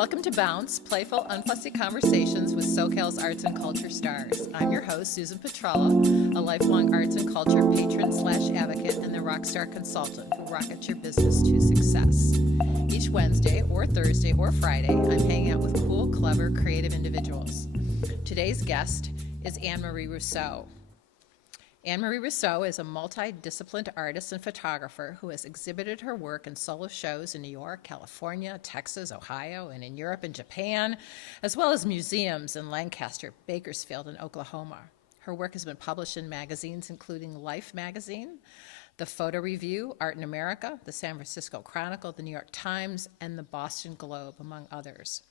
Welcome to Bounce, playful, unfussy conversations with SoCal's arts and culture stars. I'm your host, Susan Petrella, a lifelong arts and culture patron/advocate and the rockstar consultant who rockets your business to success. Each Wednesday or Thursday or Friday, I'm hanging out with cool, clever, creative individuals. Today's guest is Anne-Marie Rousseau. Anne-Marie Rousseau is a multidisciplined artist and photographer who has exhibited her work in solo shows in New York, California, Texas, Ohio, and in Europe and Japan, as well as museums in Lancaster, Bakersfield, and Oklahoma. Her work has been published in magazines including Life magazine, The Photo Review, Art in America, the San Francisco Chronicle, the New York Times, and the Boston Globe, among others.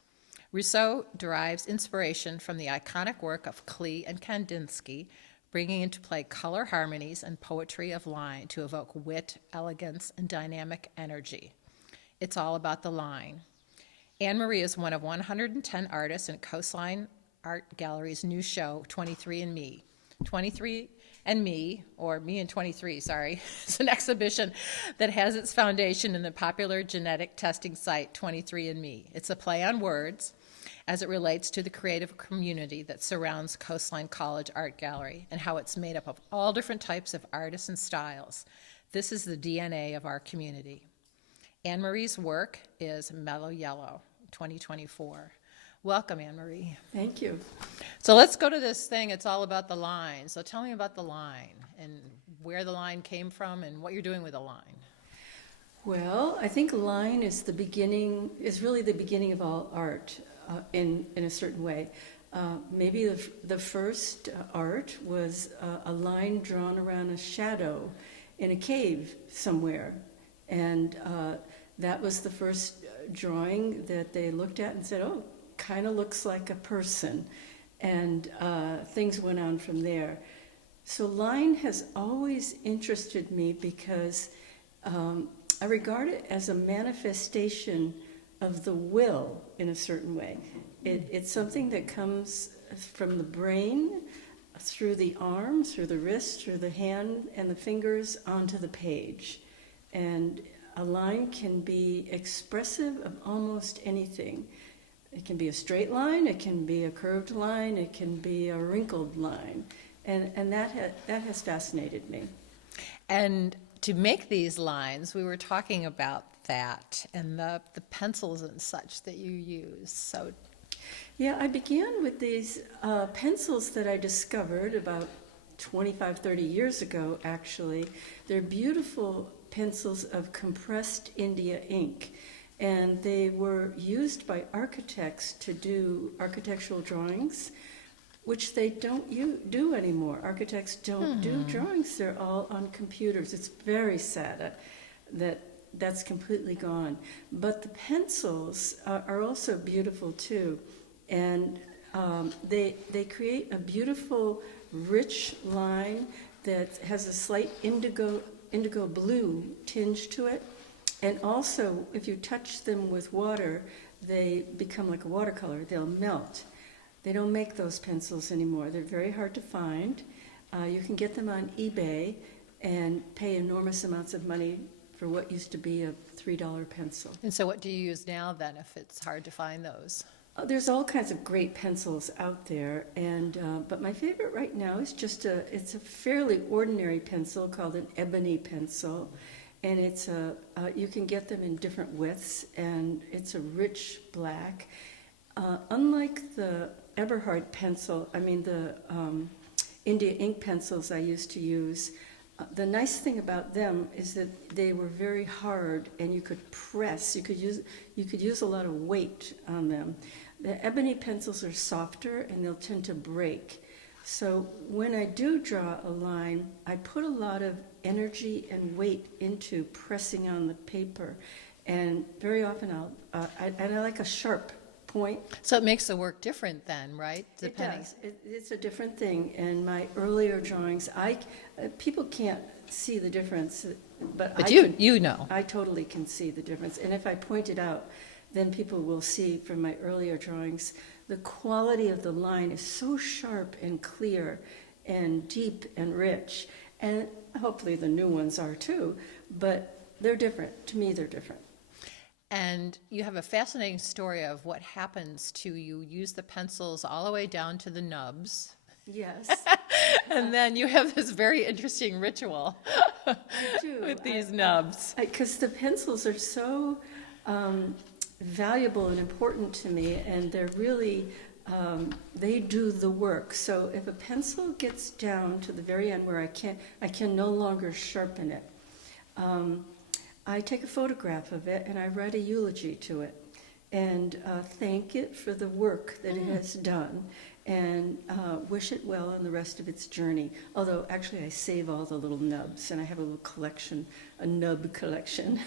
Rousseau derives inspiration from the iconic work of Klee and Kandinsky, bringing into play color harmonies and poetry of line to evoke wit, elegance, and dynamic energy. It's all about the line. Anne-Marie is one of 110 artists in Coastline Art Gallery's new show, 23andMe. 23andMe, or Me and 23, sorry, is an exhibition that has its foundation in the popular genetic testing site 23andMe. It's a play on words as it relates to the creative community that surrounds Coastline College Art Gallery and how it's made up of all different types of artists and styles. This is the DNA of our community. Anne-Marie's work is Mellow Yellow, 2024. Welcome, Anne-Marie. Thank you. So let's go to this thing. It's all about the line. So tell me about the line and where the line came from and what you're doing with the line. Well, I think line is really the beginning of all art in a certain way. Maybe the first art was a line drawn around a shadow in a cave somewhere. And that was the first drawing that they looked at and said, oh, kind of looks like a person. And things went on from there. So line has always interested me because I regard it as a manifestation of the will in a certain way. It's something that comes from the brain, through the arm, through the wrist, through the hand and the fingers onto the page. And a line can be expressive of almost anything. It can be a straight line, it can be a curved line, it can be a wrinkled line. And that has fascinated me. And to make these lines, we were talking about that and the pencils and such that you use. So, yeah, I began with these pencils that I discovered about 25, 30 years ago, actually. They're beautiful pencils of compressed India ink. And they were used by architects to do architectural drawings, which they don't do anymore. Architects don't do drawings. They're all on computers. It's very sad that that's completely gone. But the pencils are also beautiful too. And they create a beautiful, rich line that has a slight indigo blue tinge to it. And also, if you touch them with water, they become like a watercolor. They'll melt. They don't make those pencils anymore. They're very hard to find. You can get them on eBay and pay enormous amounts of money for what used to be a $3 pencil. And so what do you use now then if it's hard to find those? There's all kinds of great pencils out there, but my favorite right now is it's a fairly ordinary pencil called an ebony pencil. And you can get them in different widths, and it's a rich black. Unlike the Eberhard pencil, the India ink pencils I used to use, the nice thing about them is that they were very hard, and you could press. You could use a lot of weight on them. The ebony pencils are softer, and they'll tend to break. So when I do draw a line, I put a lot of energy and weight into pressing on the paper, and very often I like a sharp point. So it makes the work different then, right? It does. It's a different thing. In my earlier drawings, people can't see the difference, but you know. I totally can see the difference, and if I point it out, then people will see from my earlier drawings. The quality of the line is so sharp and clear and deep and rich, and hopefully the new ones are too, but they're different. To me, they're different. And you have a fascinating story of what happens to you. Use the pencils all the way down to the nubs. Yes, And then you have this very interesting ritual I do. with these nubs. Because the pencils are so valuable and important to me, and they're really, they do the work. So if a pencil gets down to the very end where I can no longer sharpen it, I take a photograph of it and I write a eulogy to it and thank it for the work that it has done and wish it well in the rest of its journey. Although actually I save all the little nubs and I have a little collection, a nub collection.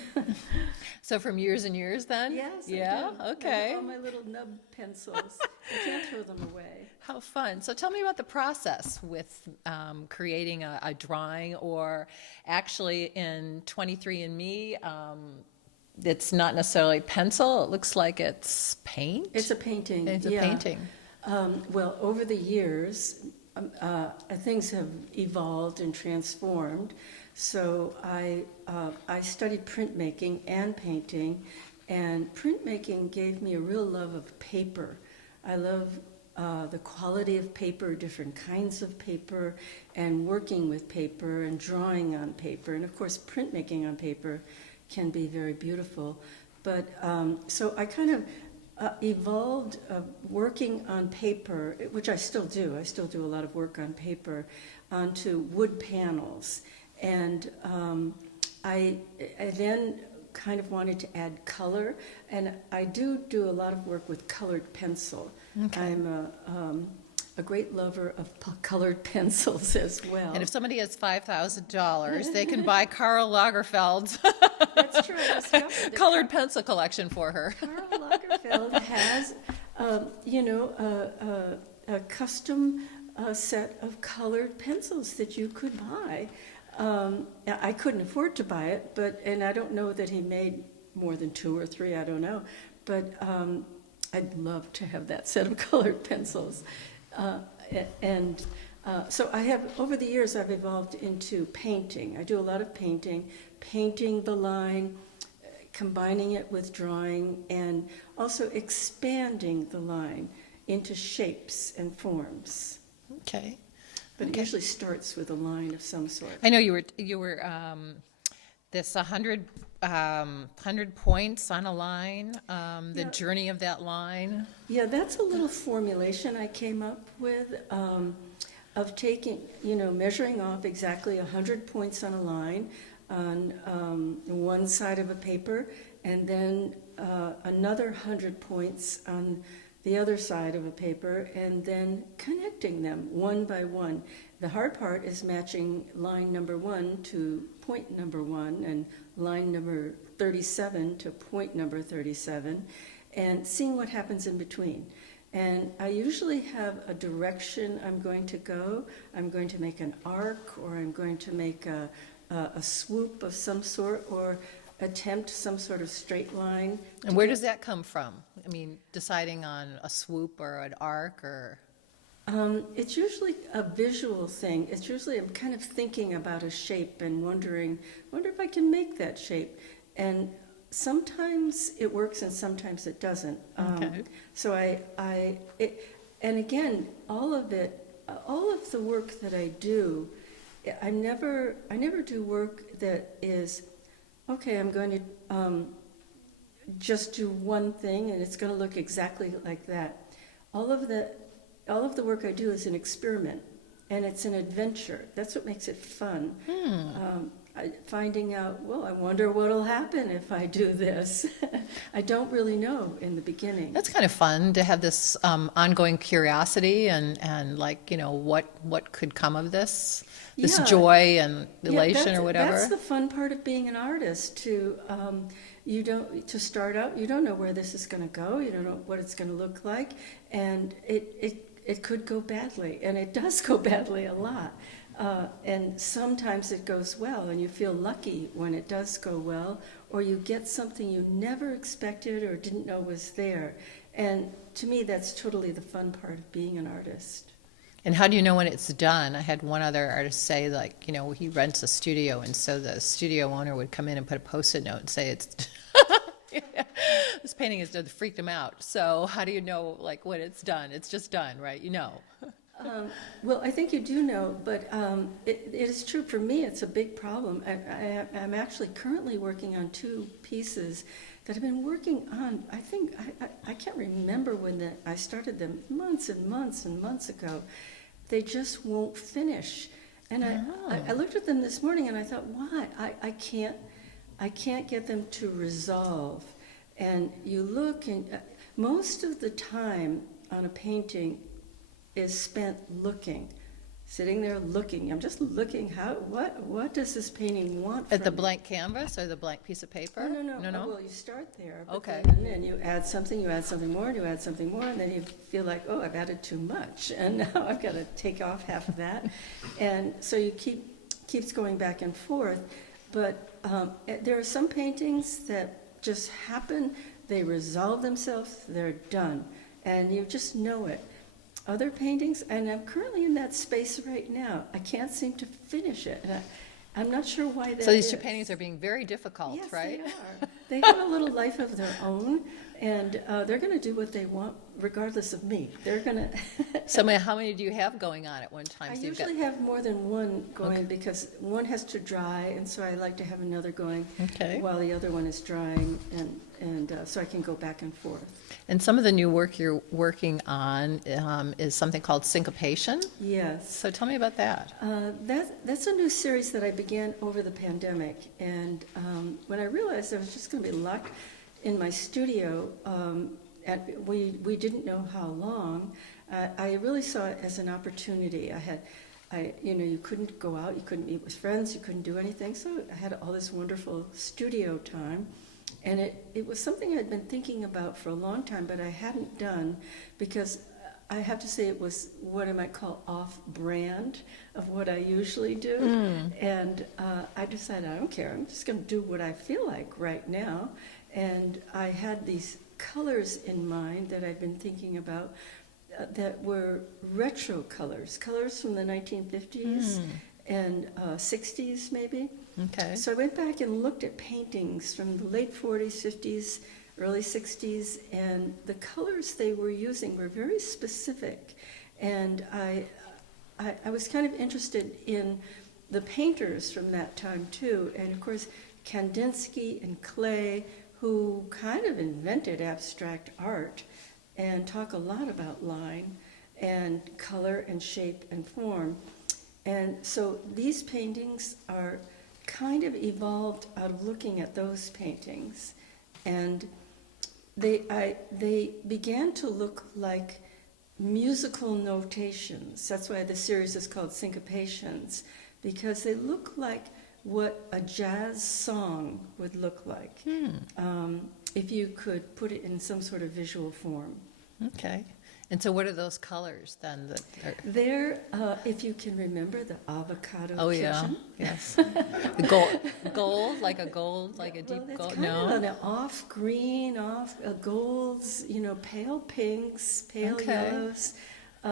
So from years and years then? Yes, I Yeah, do. okay. All my little nub pencils. I can't throw them away. How fun. So tell me about the process with creating a drawing, or actually in 23andMe, it's not necessarily pencil. It looks like it's paint. It's a painting. It's a yeah. painting. Well, over the years, things have evolved and transformed. So I studied printmaking and painting, and printmaking gave me a real love of paper. I love the quality of paper, different kinds of paper, and working with paper and drawing on paper. And of course, printmaking on paper can be very beautiful. But so I kind of evolved working on paper, which I still do. I still do a lot of work on paper, onto wood panels. And I then kind of wanted to add color, and I do a lot of work with colored pencil. Okay. I'm a great lover of colored pencils as well. And if somebody has $5,000, they can buy Karl Lagerfeld's That's true. I discovered that colored pencil collection for her. Karl Lagerfeld has, a custom set of colored pencils that you could buy. I couldn't afford to buy it, and I don't know that he made more than 2 or 3. I don't know, but I'd love to have that set of colored pencils. So I have, over the years, I've evolved into painting. I do a lot of painting the line, combining it with drawing, and also expanding the line into shapes and forms. Okay. But it usually starts with a line of some sort. I know you were this 100 points on a line, the Yeah. journey of that line. Yeah, that's a little formulation I came up with of taking, measuring off exactly 100 points on a line on one side of a paper, and then another 100 points on the other side of a paper, and then connecting them one by one. The hard part is matching line number 1 to point number 1, and line number 37 to point number 37, and seeing what happens in between. And I usually have a direction I'm going to go. I'm going to make an arc, or I'm going to make a swoop of some sort, or attempt some sort of straight line. And where does that come from? I mean, deciding on a swoop or an arc, or It's usually a visual thing. It's usually I'm kind of thinking about a shape and wonder if I can make that shape. And sometimes it works and sometimes it doesn't. Okay. So and again, all of the work that I do, I never do work that is, okay, I'm going to just do one thing and it's going to look exactly like that. All of the work I do is an experiment, and it's an adventure. That's what makes it fun. Finding out, well, I wonder what'll happen if I do this. I don't really know in the beginning. that's kind of fun to have this ongoing curiosity and like, what could come of this Yeah. joy and elation that's, or whatever. That's the fun part of being an artist. To start out, you don't know where this is going to go. You don't know what it's going to look like, and it could go badly, and it does go badly a lot. And sometimes it goes well, and you feel lucky when it does go well, or you get something you never expected or didn't know was there. And to me, that's totally the fun part of being an artist. And how do you know when it's done? I had one other artist say, like, he rents a studio, and so the studio owner would come in and put a Post-it note and say it's This painting has freaked him out. So how do you know, like, when it's done? It's just done, right? You know. Well, I think you do know, but it is true for me. It's a big problem. I'm actually currently working on two pieces that I've been working on. I think I can't remember when I started them, months and months and months ago. They just won't finish, and I looked at them this morning and I thought, why? I can't get them to resolve. And you look, and most of the time on a painting is spent looking, sitting there looking. I'm just looking. What does this painting want? At the from me? blank canvas or the blank piece of paper? No. No. Oh, well, you start there. But Okay. Then you add something more, and you add something more, and then you feel like, oh, I've added too much, and now I've got to take off half of that, and so you keeps going back and forth. But there are some paintings that just happen. They resolve themselves. They're done, and you just know it. Other paintings, and I'm currently in that space right now. I can't seem to finish it. And I'm not sure why that is. So these two paintings are being very difficult, Yes, right? they are. They have a little life of their own, and they're going to do what they want regardless of me. They're going to... So how many do you have going on at one time? I So you've got- usually have more than one going because one has to dry, and so I like to have another going Okay. while the other one is drying, and so I can go back and forth. And some of the new work you're working on is something called syncopation. Yes. So tell me about that. That's a new series that I began over the pandemic, and when I realized I was just going to be locked in my studio, we didn't know how long. I really saw it as an opportunity. You couldn't go out, you couldn't meet with friends, you couldn't do anything, so I had all this wonderful studio time. And it was something I'd been thinking about for a long time, but I hadn't done because I have to say it was what I might call off-brand of what I usually do. And I decided I don't care. I'm just going to do what I feel like right now. And I had these colors in mind that I'd been thinking about that were retro colors from the 1950s and 60s maybe. Okay. So I went back and looked at paintings from the late 40s, 50s, early 60s, and the colors they were using were very specific. And I was kind of interested in the painters from that time too, and of course Kandinsky and Klee, who kind of invented abstract art and talk a lot about line and color and shape and form. And so these paintings are kind of evolved out of looking at those paintings, and they began to look like musical notations. That's why the series is called Syncopations, because they look like what a jazz song would look like if you could put it in some sort of visual form. Okay. And so what are those colors then? That are... There, if you can remember the avocado Oh, kitchen. yeah. Yes. The gold, like a deep It's gold? kind No. of an off green, off golds, pale pinks, pale Okay. yellows.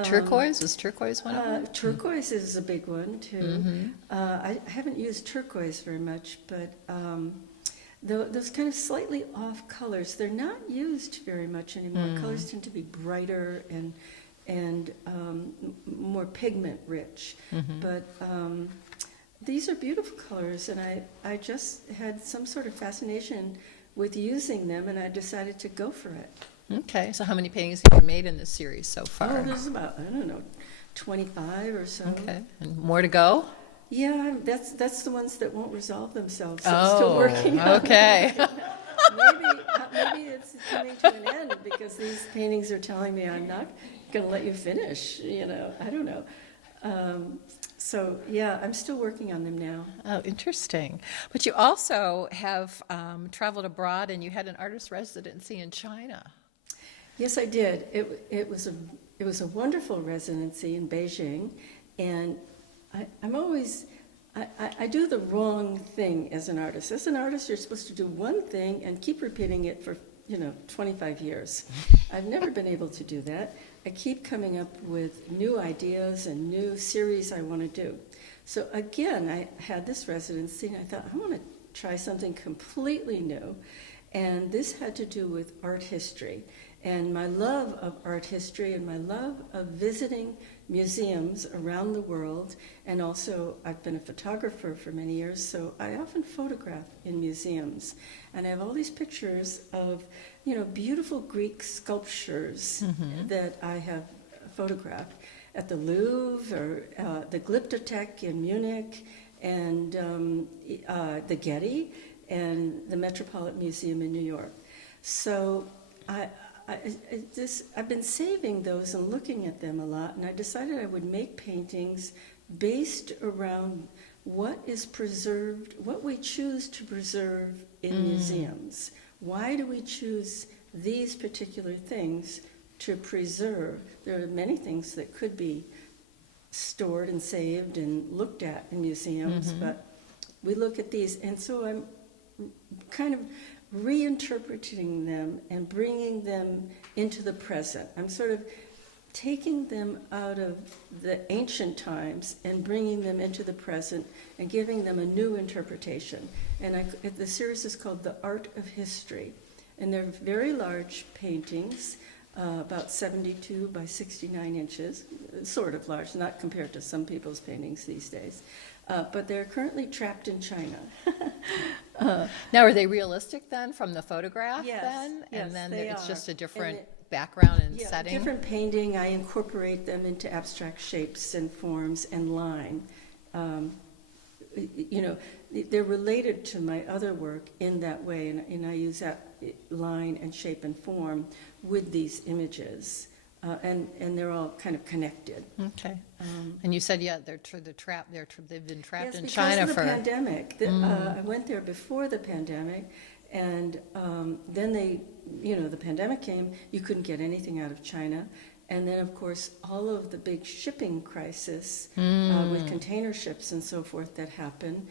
Turquoise? Was turquoise one of them? Turquoise is a big one too. I haven't used turquoise very much, but those kind of slightly off colors, they're not used very much anymore. Colors tend to be brighter and more pigment rich. But these are beautiful colors, and I just had some sort of fascination with using them, and I decided to go for it. Okay. So how many paintings have you made in this series so far? Oh, there's about, 25 or so. Okay. And more to go? Yeah, that's the ones that won't resolve themselves. So I'm still working on okay. maybe it's coming to an end because these paintings are telling me I'm not going to let you finish. I don't know. So yeah, I'm still working on them now. Oh, interesting. But you also have traveled abroad, and you had an artist residency in China. Yes, I did. It was a wonderful residency in Beijing, and I'm always I do the wrong thing as an artist. As an artist, you're supposed to do one thing and keep repeating it for 25 years. I've never been able to do that. I keep coming up with new ideas and new series I want to do. So again, I had this residency, and I thought I want to try something completely new. And this had to do with art history. And my love of art history and my love of visiting museums around the world, and also I've been a photographer for many years, so I often photograph in museums. And I have all these pictures of, beautiful Greek sculptures that I have photographed at the Louvre or the Glyptothek in Munich, and the Getty and the Metropolitan Museum in New York. So I've been saving those and looking at them a lot, and I decided I would make paintings based around what is preserved, what we choose to preserve in museums. Why do we choose these particular things to preserve? There are many things that could be stored and saved and looked at in museums, but we look at these, and so I'm kind of reinterpreting them and bringing them into the present. I'm sort of taking them out of the ancient times and bringing them into the present and giving them a new interpretation. And the series is called The Art of History. And they're very large paintings, about 72 by 69 inches, sort of large, not compared to some people's paintings these days. But they're currently trapped in China. Now, are they realistic then from the photograph Yes, then? yes, And then they it's are. just a different And background and Yeah, setting? different painting, I incorporate them into abstract shapes and forms and line. They're related to my other work in that way, and I use that line and shape and form with these images, and they're all kind of connected. Okay. And you said, they've been trapped in Yes, China because of for... the pandemic. I went there before the pandemic, and then the pandemic came, you couldn't get anything out of China. And then, of course, all of the big shipping crisis with container ships and so forth that happened,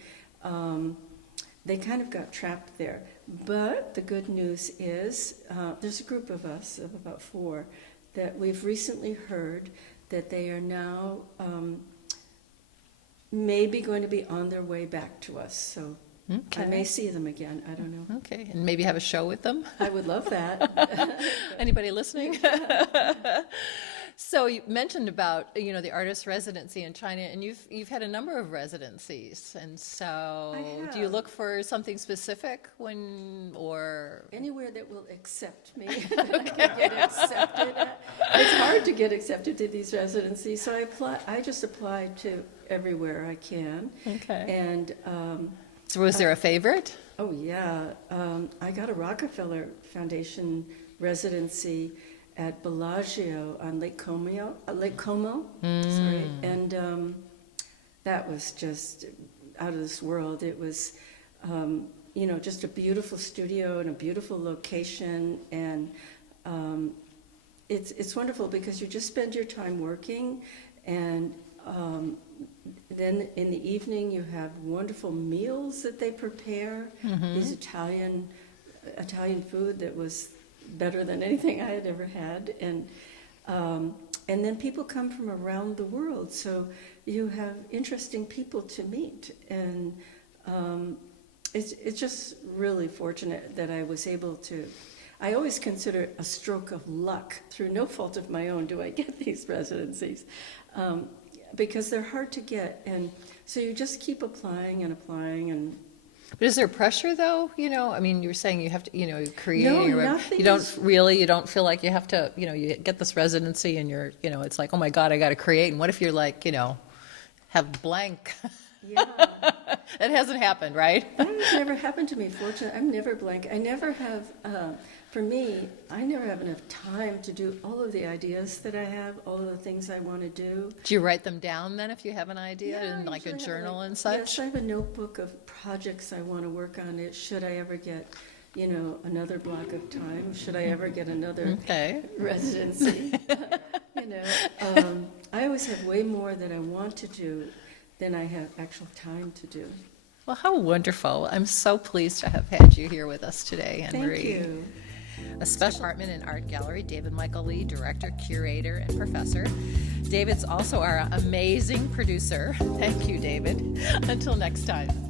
they kind of got trapped there. But the good news is there's a group of us, of about 4, that we've recently heard that they are now maybe going to be on their way back to us. So I may see them again. I don't know. Okay, and maybe have a show with them? I would love that. Anybody listening? So you mentioned about, the artist residency in China, and you've had a number of residencies, and so I do you have. look for something specific or... Anywhere that will accept me, that I can get accepted. It's hard to get accepted to these residencies, so I just apply to everywhere I can. Okay. And So was there a favorite? oh yeah, I got a Rockefeller Foundation residency at Bellagio on Lake Como, sorry, and that was just out of this world. It was, just a beautiful studio and a beautiful location, and it's wonderful because you just spend your time working, and then in the evening you have wonderful meals that they prepare. These Italian food that was better than anything I had ever had, and then people come from around the world, so you have interesting people to meet, and it's just really fortunate that I was able to. I always consider it a stroke of luck. Through no fault of my own do I get these residencies, because they're hard to get, and so you just keep applying and applying and. But is there pressure though? You were saying you have to, you're creating. No, nothing you don't is- you don't feel like you have to, you get this residency and you're, it's like, oh my God, I got to create. And what if you're like, have blank? Yeah. That hasn't happened, right? That has never happened to me, fortunately. I'm never blank. I never have, for me, I never have enough time to do all of the ideas that I have, all of the things I want to do. Do you write them down then if you have an idea Yeah, in I like a usually have, journal and such? Yes, I have a notebook of projects I want to work on. It should I ever get, another block of time? Should I ever get another Okay. residency? I always have way more that I want to do than I have actual time to do. Well, how wonderful. I'm so pleased to have had you here with us today, Anne Marie. Thank you. A special department and art gallery, David Michael Lee, director, curator, and professor. David's also our amazing producer. Thank you, David. Until next time.